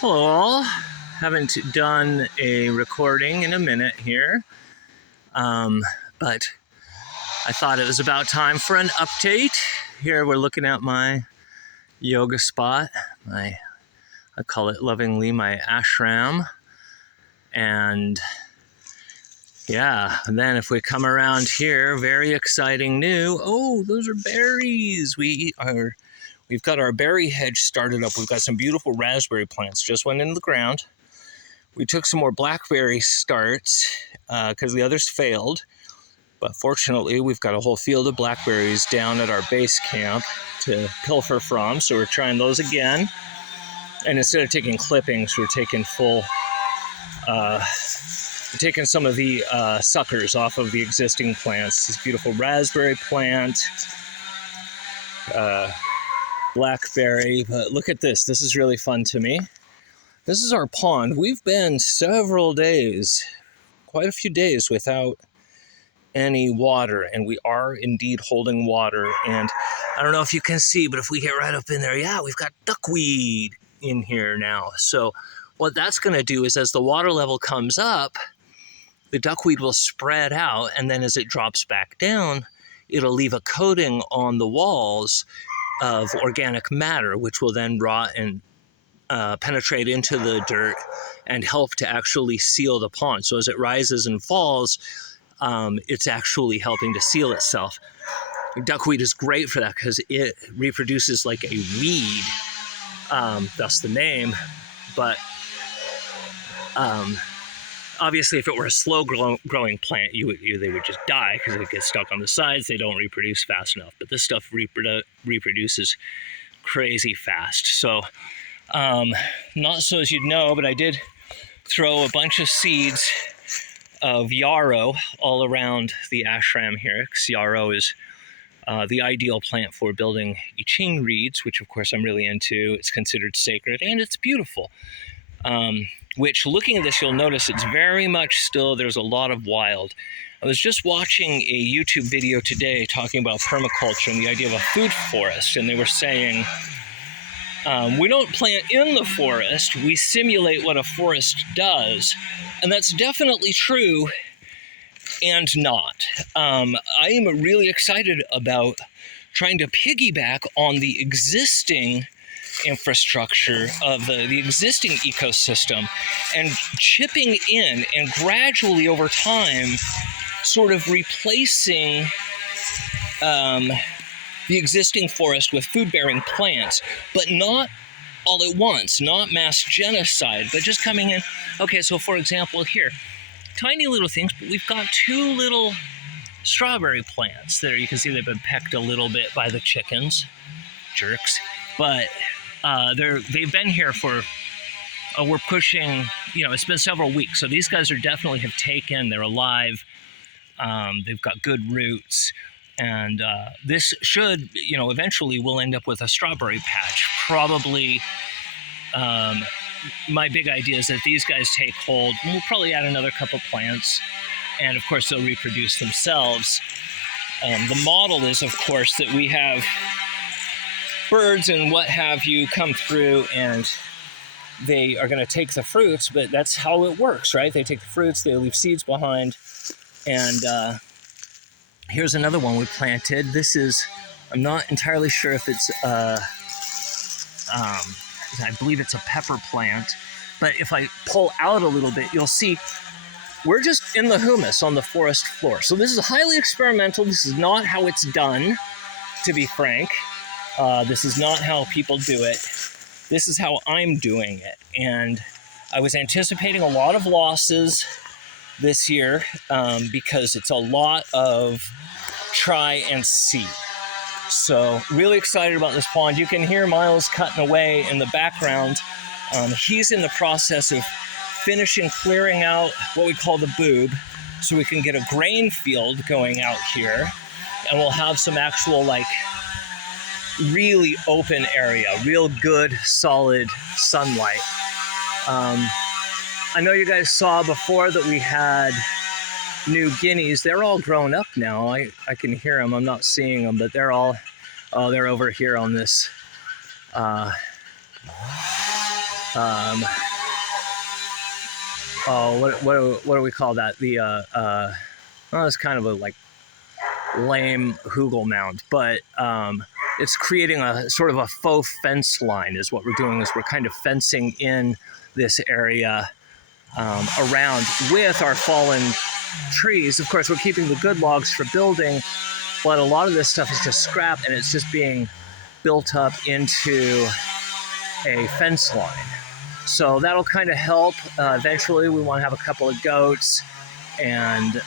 Hello all. Haven't done a recording in a minute here, but I thought it was about time for an update. Here we're looking at my yoga spot, I call it lovingly my ashram. And yeah, and then if we come around here, very exciting new, oh, those are berries. We've got our berry hedge started up. We've got some beautiful raspberry plants just went in the ground. We took some more blackberry starts because the others failed. But fortunately, we've got a whole field of blackberries down at our base camp to pilfer from. So we're trying those again. And instead of taking clippings, we're taking taking some of the suckers off of the existing plants. This beautiful raspberry plant. Blackberry, but look at this. This is really fun to me. This is our pond. We've been several days, quite a few days without any water, and we are indeed holding water. And I don't know if you can see, but if we get right up in there, yeah, we've got duckweed in here now. So what that's going to do is as the water level comes up, the duckweed will spread out, and then as it drops back down, it'll leave a coating on the walls of organic matter, which will then rot and penetrate into the dirt and help to actually seal the pond. So as it rises and falls, it's actually helping to seal itself. Duckweed is great for that because it reproduces like a weed, thus the name. But obviously, if it were a slow-growing plant, they would just die because it gets stuck on the sides. They don't reproduce fast enough. But this stuff reproduces crazy fast. So, not so as you'd know, but I did throw a bunch of seeds of yarrow all around the ashram here, because yarrow is the ideal plant for building I Ching reeds, which of course I'm really into. It's considered sacred, and it's beautiful. Which, looking at this, you'll notice it's very much still, there's a lot of wild. I was just watching a YouTube video today talking about permaculture and the idea of a food forest, and they were saying, we don't plant in the forest, we simulate what a forest does. And that's definitely true and not. I am really excited about trying to piggyback on the existing infrastructure of the existing ecosystem and chipping in and gradually over time sort of replacing the existing forest with food-bearing plants, but not all at once, not mass genocide, but just coming in. Okay, so for example here, tiny little things, but we've got two little strawberry plants there. You can see they've been pecked a little bit by the chickens, jerks, but they've been here for, we're pushing, it's been several weeks. So these guys are definitely have taken, they're alive. They've got good roots. And this should, eventually we'll end up with a strawberry patch. Probably, my big idea is that these guys take hold. And we'll probably add another couple plants. And of course, they'll reproduce themselves. The model is, of course, that we have birds and what have you come through, and they are going to take the fruits, but that's how it works, right? They take the fruits, they leave seeds behind. And here's another one we planted. This is, I'm not entirely sure if it's, I believe it's a pepper plant, but if I pull out a little bit, you'll see we're just in the humus on the forest floor. So this is highly experimental. This is not how it's done, to be frank. This is not how people do it. This is how I'm doing it. And I was anticipating a lot of losses this year because it's a lot of try and see. So really excited about this pond. You can hear Miles cutting away in the background. He's in the process of finishing clearing out what we call the boob so we can get a grain field going out here. And we'll have some actual really open area, real good, solid sunlight. I know you guys saw before that we had new guineas. They're all grown up now. I can hear them. I'm not seeing them, but they're all, they're over here on this um, oh, what do we call that? Well, it's kind of a like lame hugel mound, but it's creating a sort of a faux fence line is what we're doing, is we're kind of fencing in this area around with our fallen trees. Of course, we're keeping the good logs for building, but a lot of this stuff is just scrap and it's just being built up into a fence line. So that'll kind of help. Eventually, we want to have a couple of goats and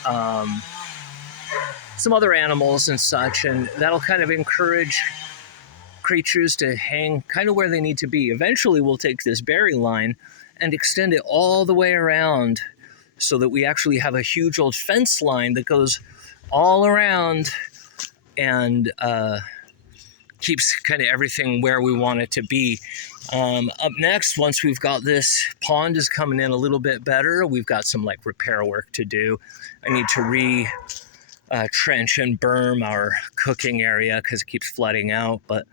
some other animals and such, and that'll kind of encourage creatures to hang kind of where they need to be. Eventually, we'll take this berry line and extend it all the way around so that we actually have a huge old fence line that goes all around and keeps kind of everything where we want it to be. Up next, once we've got this pond is coming in a little bit better, we've got some like repair work to do. I need to trench and berm our cooking area because it keeps flooding out. But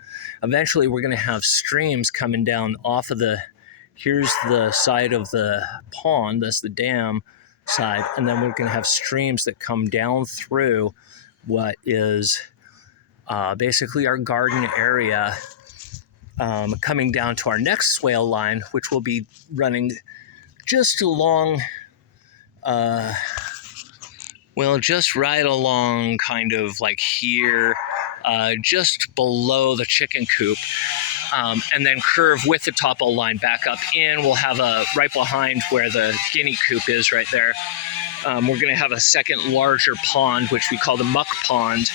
eventually we're going to have streams coming down off of here's the side of the pond, that's the dam side, and then we're going to have streams that come down through what is basically our garden area, coming down to our next swale line, which will be running just along just right along kind of like here, just below the chicken coop, and then curve with the topo line back up in. We'll have right behind where the guinea coop is right there. We're going to have a second larger pond, which we call the muck pond,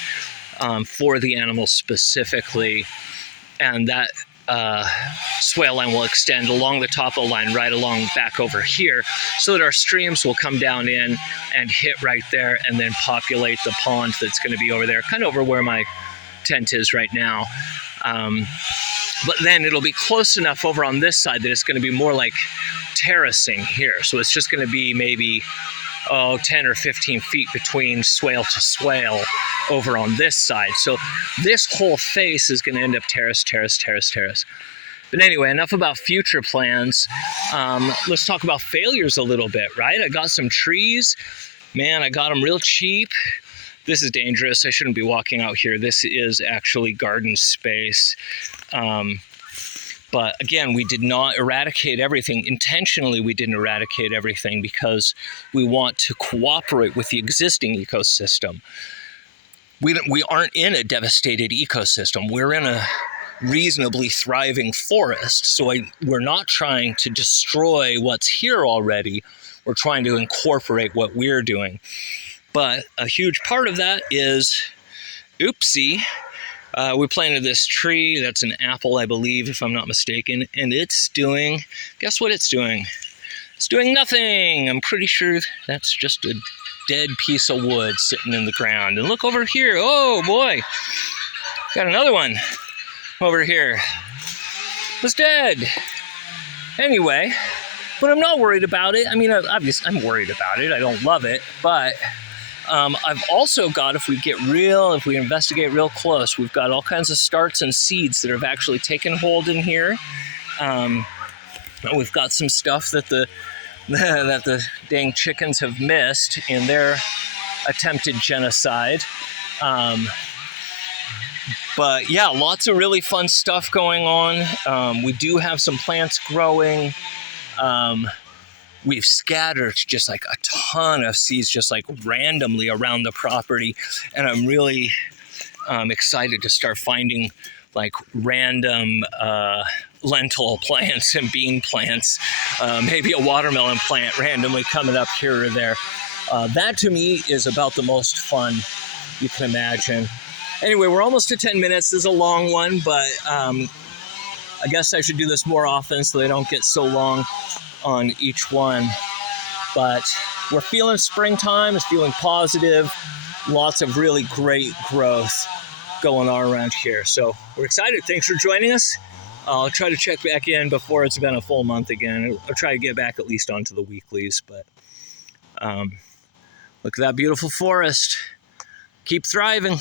for the animals specifically. And that swale line will extend along the topo line right along back over here, so that our streams will come down in and hit right there and then populate the pond that's going to be over there, kind of over where my tent is right now. But then it'll be close enough over on this side that it's going to be more like terracing here. So it's just going to be maybe 10 or 15 feet between swale to swale over on this side. So this whole face is going to end up terrace. But anyway, enough about future plans. Let's talk about failures a little bit, right? I got some trees. Man, I got them real cheap. This is dangerous. I shouldn't be walking out here. This is actually garden space. But again, we did not eradicate everything. Intentionally, we didn't eradicate everything because we want to cooperate with the existing ecosystem. We aren't in a devastated ecosystem. We're in a reasonably thriving forest. So we're not trying to destroy what's here already. We're trying to incorporate what we're doing. But a huge part of that is, oopsie, we planted this tree. That's an apple, I believe, if I'm not mistaken. And it's doing, guess what it's doing? It's doing nothing. I'm pretty sure that's just a dead piece of wood sitting in the ground. And look over here. Oh, boy. Got another one over here. It's dead. Anyway, but I'm not worried about it. I mean, obviously, I'm worried about it. I don't love it. But I've also got, if we investigate real close, we've got all kinds of starts and seeds that have actually taken hold in here. We've got some stuff that the dang chickens have missed in their attempted genocide. But yeah, lots of really fun stuff going on. We do have some plants growing. We've scattered just like a ton of seeds just like randomly around the property. And I'm really excited to start finding like random lentil plants and bean plants, maybe a watermelon plant randomly coming up here or there. That to me is about the most fun you can imagine. Anyway, we're almost to 10 minutes. This is a long one, but I guess I should do this more often so they don't get so long on each one. But we're feeling springtime. It's feeling positive. Lots of really great growth going on around here. So we're excited. Thanks for joining us. I'll try to check back in before it's been a full month again. I'll try to get back at least onto the weeklies. But look at that beautiful forest. Keep thriving.